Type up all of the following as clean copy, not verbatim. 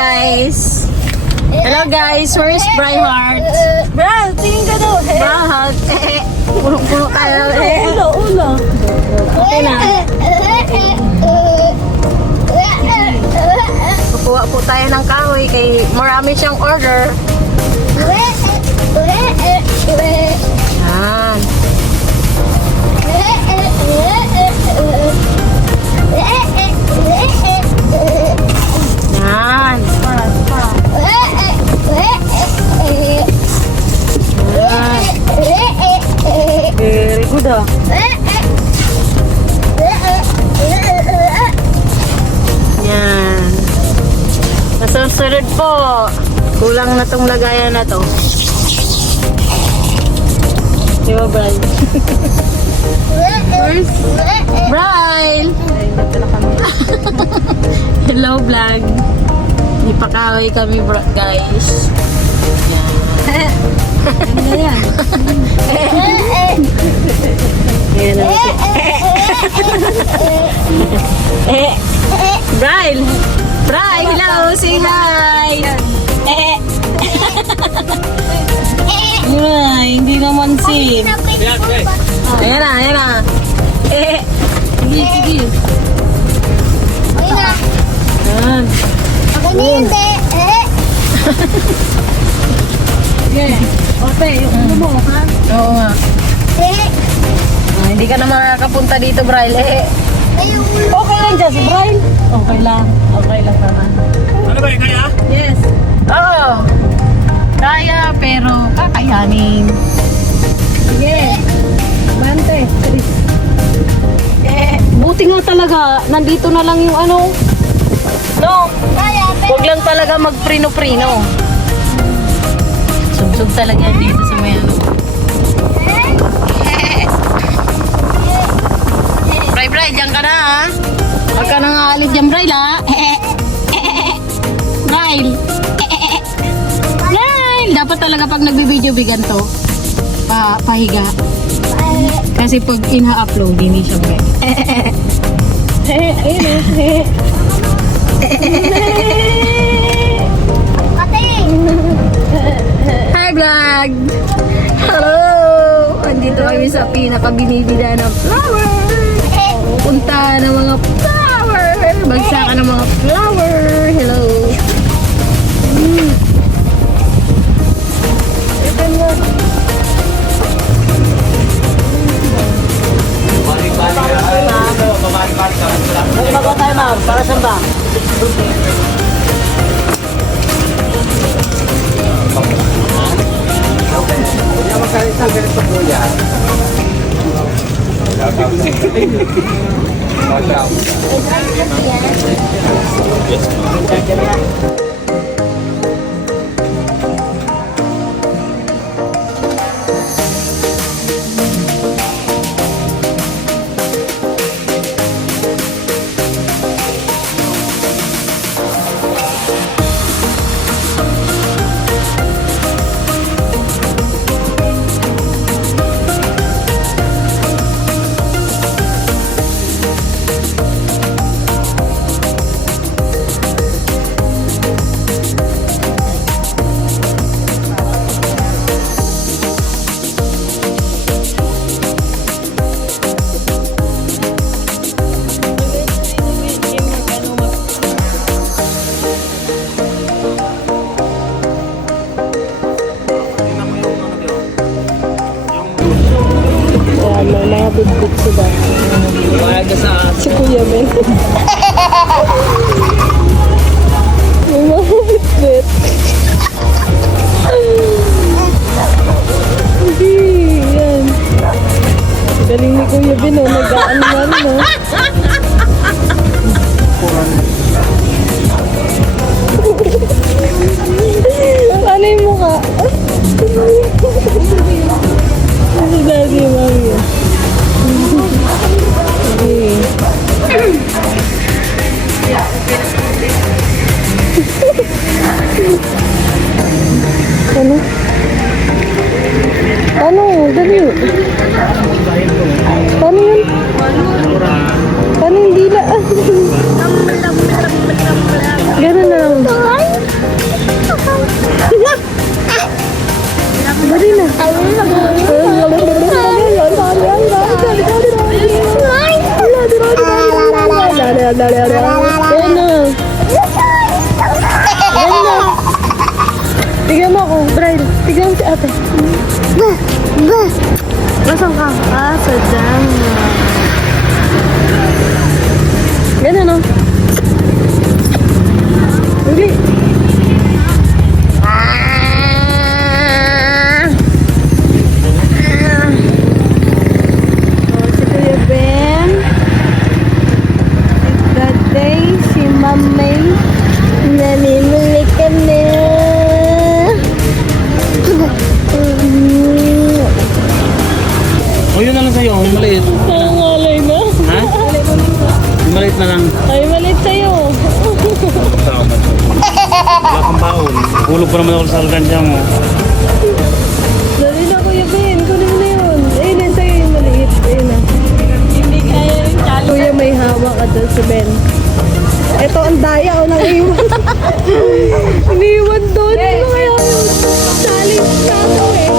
guys. Hello guys, where is Bryheart? Bral, tingin ka daw. Bryheart. Puno-puno tayo. Ulo. Okay na. Kukuha po tayo ng kahoy kay marami siyang order. Yan. Yan. Very good ah. Yan. Nasusunod po. Kulang na tong lagayan na to. Di ba, Brian? First, Brian! Hello, vlog. Di pa kaway kami, guys. Yan. Ano yan? Yan na Brian! Brian, hello! Say hi! Ay, hindi naman sin. Ayan na, ayan na. Sige, sige. Ayan. Sige. Ope, yung ulo mo, ha? Oo nga. Hindi ka na makakapunta dito, Brian. Okay lang dyan, si Brian. Okay lang. Okay lang naman. Ano ba yung kaya? Yes. Oo. Kaya, pero kakayanin. Sige. Bante. Buti nga talaga, nandito na lang yung ano. No? Huwag lang talaga magprino-prino. Sub-sub talaga yan dito sa may ano. Bray, dyan ka na ha. Huwag ka nang aalis dyan, Bray ha. Bray. Dapat talaga pag nagbibideo bigan to, pahiga. Kasi pag ina-upload, hindi siya pwede. Hi vlog! Hello! Andito kami sa pinakabinibida ng flower. Punta ng mga flower. Bagsakan ng mga flower. Hello! Bago tayo, ma'am. Para saan ba? May mga big-big sila. Si Kuya Men. May mga big-big. Hindi, yan. Galing ni Kuya Ben, oh. Nag-aanuan, no? Paano yung mukha? Ano lagi, mami? Ano? Ano? Dali. Paano yun? Paano yung dila? Ganun na lang. Tignan mo ako, Brian. Tignan mo si ate. Nasaan ka? Ah, sa dyan. Ganun, no? Hindi. Si Kuya Ben. Si Daday, si Mamay. Namimili kami. O yun na lang sa'yo, yung maliit. Ang malay na. Ha? Yung maliit na lang. Ay, malit sa'yo. Wala kang baon. Hulog pa naman ako sa alkansya mo. Dali na, Kuya Ben. Kunin mo na yun. Ayun, yun sa'yo yung maliit. Ayun na. Hindi kaya yung challenge. Kuya, may hawak ka doon si Ben. Ito ang daya o nang iwan. Iniwan doon. Ano kaya yung challenge na ito eh.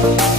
Bye.